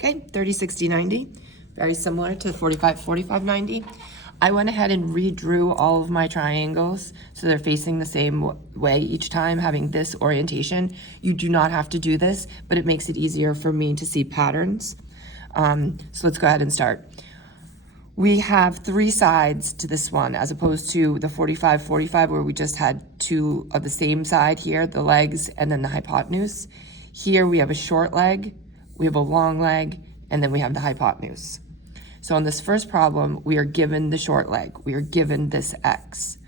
Okay, 30, 60, 90, very similar to 45, 45, 90. I went ahead and redrew all of my triangles so they're facing the same way each time, having this orientation. You do not have to do this, but it makes it easier for me to see patterns. So let's go ahead and start. We have 3 sides to this one, as opposed to the 45, 45, where we just had 2 of the same side here, the legs and then the hypotenuse. Here we have a short leg, we have a long leg, and then we have the hypotenuse. So on this first problem, we are given the short leg. We are given this x.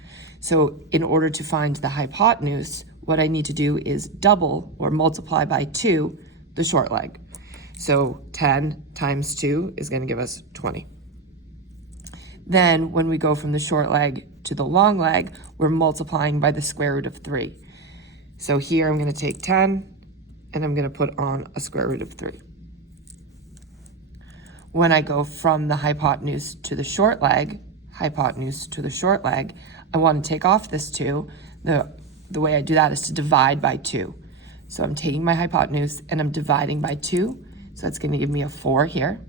So in order to find the hypotenuse, what I need to do is double or multiply by 2 the short leg. So 10 times 2 is going to give us 20. Then when we go from the short leg to the long leg, we're multiplying by the square root of 3. So here I'm going to take 10 and I'm going to put on a square root of 3. When I go from the hypotenuse to the short leg, hypotenuse to the short leg, I want to take off this 2. The way I do that is to divide by 2. So I'm taking my hypotenuse and I'm dividing by 2. So that's going to give me a 4 here.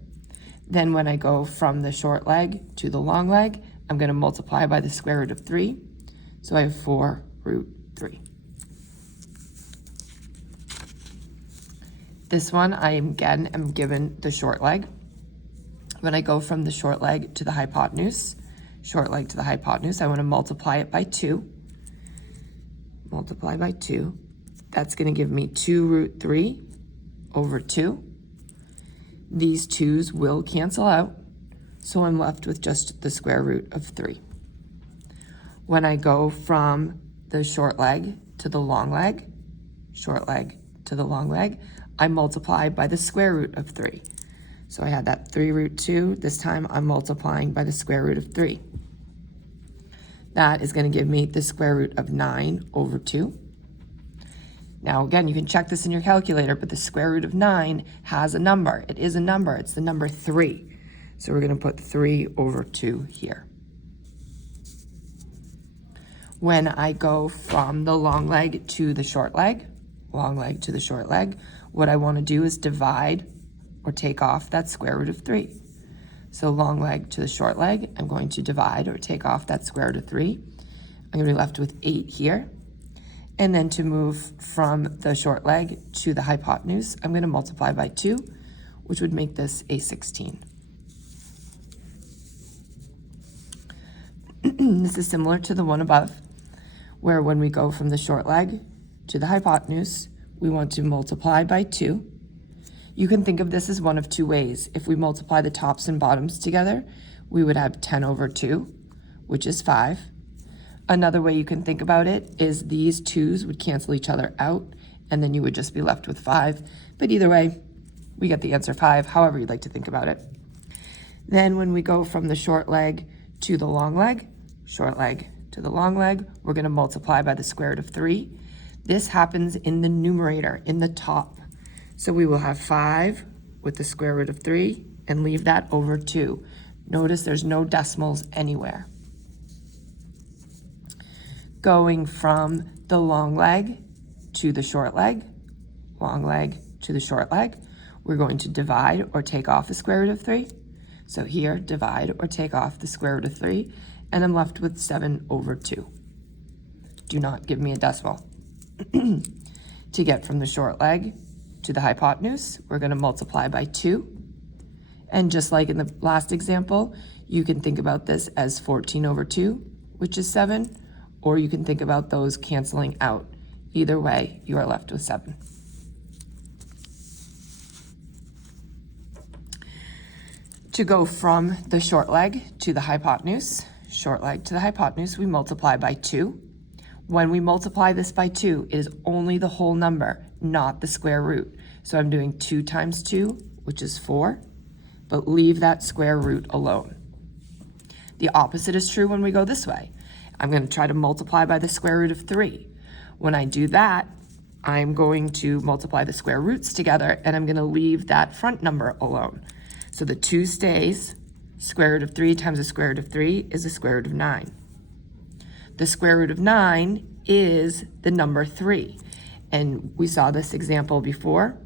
Then when I go from the short leg to the long leg, I'm going to multiply by the square root of 3. So I have 4 root 3. This one, I am given the short leg. When I go from the short leg to the hypotenuse, short leg to the hypotenuse, I want to multiply it by 2. Multiply by 2. That's going to give me 2 root 3 over 2. These 2's will cancel out, so I'm left with just the square root of 3. When I go from the short leg to the long leg, short leg to the long leg, I multiply by the square root of 3. So I had that 3 root 2. This time I'm multiplying by the square root of 3. That is going to give me the square root of 9 over 2. Now again, you can check this in your calculator, but the square root of 9 has a number. It is a number. It's the number 3. So we're going to put 3 over 2 here. When I go from the long leg to the short leg, long leg to the short leg, what I want to do is divide or take off that square root of 3. So long leg to the short leg, I'm going to divide or take off that square root of 3. I'm going to be left with 8 here. And then to move from the short leg to the hypotenuse, I'm going to multiply by 2, which would make this a 16. This is similar to the one above, where when we go from the short leg to the hypotenuse, we want to multiply by 2. You can think of this as one of 2 ways. If we multiply the tops and bottoms together, we would have 10 over 2, which is 5. Another way you can think about it is these 2's would cancel each other out, and then you would just be left with 5. But either way, we get the answer 5, however you'd like to think about it. Then when we go from the short leg to the long leg, short leg to the long leg, we're going to multiply by the square root of 3. This happens in the numerator, in the top. So we will have 5 with the square root of 3 and leave that over 2. Notice there's no decimals anywhere. Going from the long leg to the short leg, long leg to the short leg, we're going to divide or take off the square root of 3. So here, divide or take off the square root of 3, and I'm left with 7 over 2. Do not give me a decimal. To get from the short leg to the hypotenuse, we're going to multiply by 2. And just like in the last example, you can think about this as 14 over 2, which is 7, or you can think about those canceling out. Either way, you are left with 7. To go from the short leg to the hypotenuse, short leg to the hypotenuse, we multiply by 2. When we multiply this by 2, it is only the whole number, not the square root. So I'm doing 2 times 2, which is 4, but leave that square root alone. The opposite is true when we go this way. I'm going to try to multiply by the square root of 3. When I do that, I'm going to multiply the square roots together, and I'm going to leave that front number alone. So the 2 stays. Square root of 3 times the square root of 3 is the square root of 9. The square root of 9 is the number 3. And we saw this example before.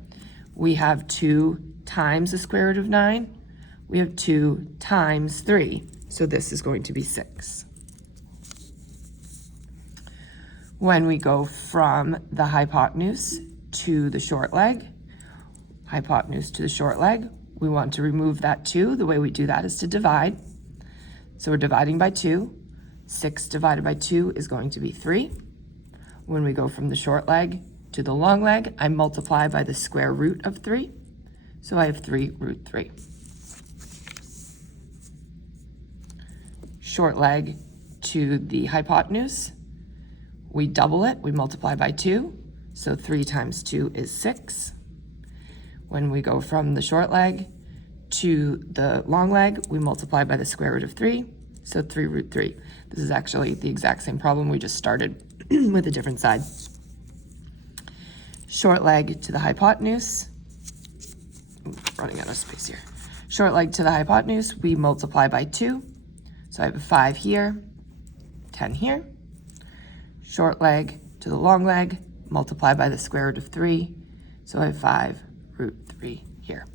We have 2 times the square root of 9, we have 2 times 3. So this is going to be 6. When we go from the hypotenuse to the short leg, hypotenuse to the short leg, we want to remove that 2. The way we do that is to divide. So we're dividing by 2. 6 divided by 2 is going to be 3. When we go from the short leg to the long leg, I multiply by the square root of 3. So I have 3 root 3. Short leg to the hypotenuse, we double it, we multiply by 2. So 3 times 2 is 6. When we go from the short leg to the long leg, we multiply by the square root of 3. So 3 root 3. This is actually the exact same problem. We just started with a different side. Short leg to the hypotenuse. Running out of space here. Short leg to the hypotenuse, we multiply by 2. So I have a 5 here, 10 here. Short leg to the long leg, multiply by the square root of 3. So I have 5 root 3 here.